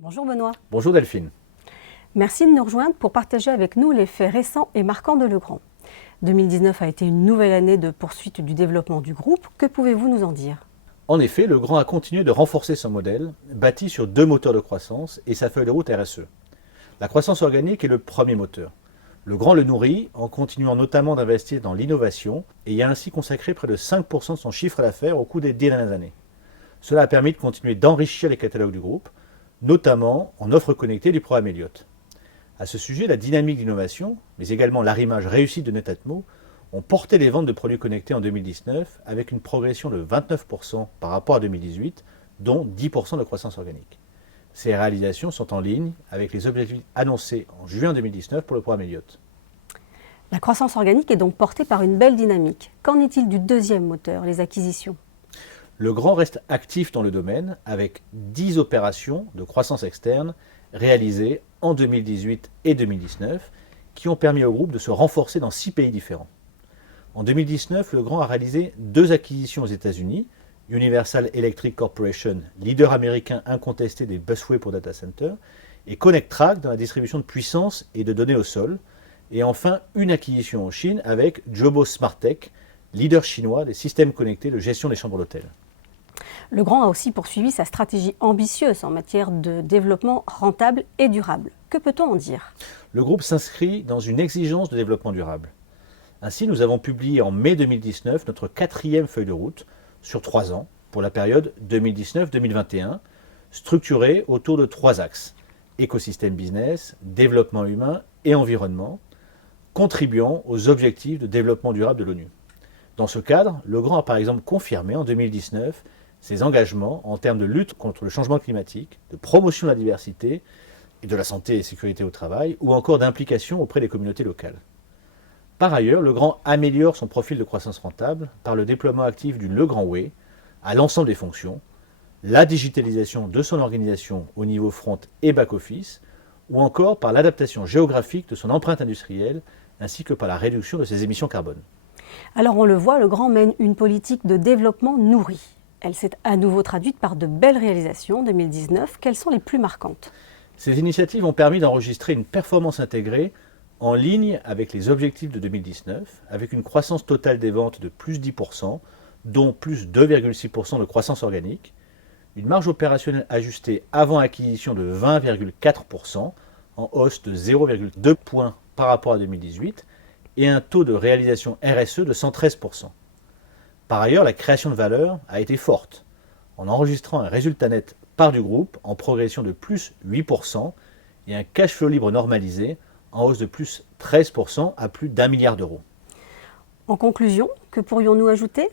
Bonjour Benoît. Bonjour Delphine. Merci de nous rejoindre pour partager avec nous les faits récents et marquants de Legrand. 2019 a été une nouvelle année de poursuite du développement du groupe. Que pouvez-vous nous en dire? En effet, Legrand a continué de renforcer son modèle, bâti sur deux moteurs de croissance et sa feuille de route RSE. La croissance organique est le premier moteur. Legrand le nourrit en continuant notamment d'investir dans l'innovation et y a ainsi consacré près de 5% de son chiffre d'affaires au cours des 10 dernières années. Cela a permis de continuer d'enrichir les catalogues du groupe, notamment en offres connectées du programme Elliott. À ce sujet, la dynamique d'innovation, mais également l'arrimage réussi de Netatmo, ont porté les ventes de produits connectés en 2019 avec une progression de 29% par rapport à 2018, dont 10% de croissance organique. Ces réalisations sont en ligne avec les objectifs annoncés en juin 2019 pour le programme Elliott. La croissance organique est donc portée par une belle dynamique. Qu'en est-il du deuxième moteur, les acquisitions? Legrand reste actif dans le domaine avec 10 opérations de croissance externe réalisées en 2018 et 2019 qui ont permis au groupe de se renforcer dans 6 pays différents. En 2019, Legrand a réalisé 2 acquisitions aux États-Unis, Universal Electric Corporation, leader américain incontesté des busways pour data center, et ConnectTrack dans la distribution de puissance et de données au sol, et enfin une acquisition en Chine avec Jobo Smartech, leader chinois des systèmes connectés de gestion des chambres d'hôtel. Legrand a aussi poursuivi sa stratégie ambitieuse en matière de développement rentable et durable. Que peut-on en dire? Le groupe s'inscrit dans une exigence de développement durable. Ainsi, nous avons publié en mai 2019 notre 4e feuille de route sur 3 ans pour la période 2019-2021, structurée autour de 3 axes: écosystème business, développement humain et environnement, contribuant aux objectifs de développement durable de l'ONU. Dans ce cadre, Legrand a par exemple confirmé en 2019 ses engagements en termes de lutte contre le changement climatique, de promotion de la diversité et de la santé et sécurité au travail, ou encore d'implication auprès des communautés locales. Par ailleurs, Legrand améliore son profil de croissance rentable par le déploiement actif du Legrand Way à l'ensemble des fonctions, la digitalisation de son organisation au niveau front et back-office, ou encore par l'adaptation géographique de son empreinte industrielle, ainsi que par la réduction de ses émissions carbone. Alors on le voit, Legrand mène une politique de développement nourrie. Elle s'est à nouveau traduite par de belles réalisations en 2019. Quelles sont les plus marquantes? Ces initiatives ont permis d'enregistrer une performance intégrée en ligne avec les objectifs de 2019, avec une croissance totale des ventes de plus 10%, dont plus 2,6% de croissance organique, une marge opérationnelle ajustée avant acquisition de 20,4%, en hausse de 0,2 points par rapport à 2018, et un taux de réalisation RSE de 113%. Par ailleurs, la création de valeur a été forte, en enregistrant un résultat net part du groupe en progression de plus 8% et un cash flow libre normalisé en hausse de plus 13% à plus d'1 milliard d'euros. En conclusion, que pourrions-nous ajouter?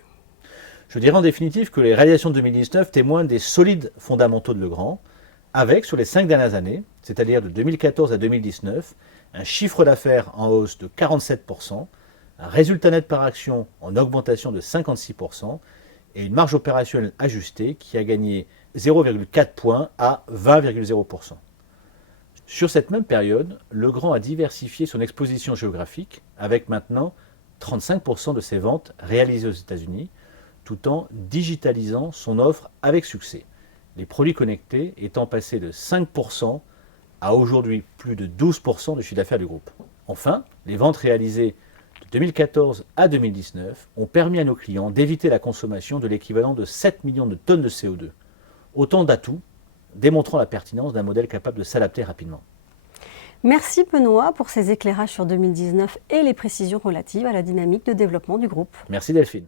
Je dirais en définitive que les réalisations de 2019 témoignent des solides fondamentaux de Legrand, avec, sur les 5 dernières années, c'est-à-dire de 2014 à 2019, un chiffre d'affaires en hausse de 47%, un résultat net par action en augmentation de 56% et une marge opérationnelle ajustée qui a gagné 0,4 points à 20,0%. Sur cette même période, Legrand a diversifié son exposition géographique avec maintenant 35% de ses ventes réalisées aux États-Unis, tout en digitalisant son offre avec succès, les produits connectés étant passés de 5% à aujourd'hui plus de 12% du chiffre d'affaires du groupe. Enfin, les ventes réalisées de 2014 à 2019 ont permis à nos clients d'éviter la consommation de l'équivalent de 7 millions de tonnes de CO2. Autant d'atouts démontrant la pertinence d'un modèle capable de s'adapter rapidement. Merci Benoît pour ces éclairages sur 2019 et les précisions relatives à la dynamique de développement du groupe. Merci Delphine.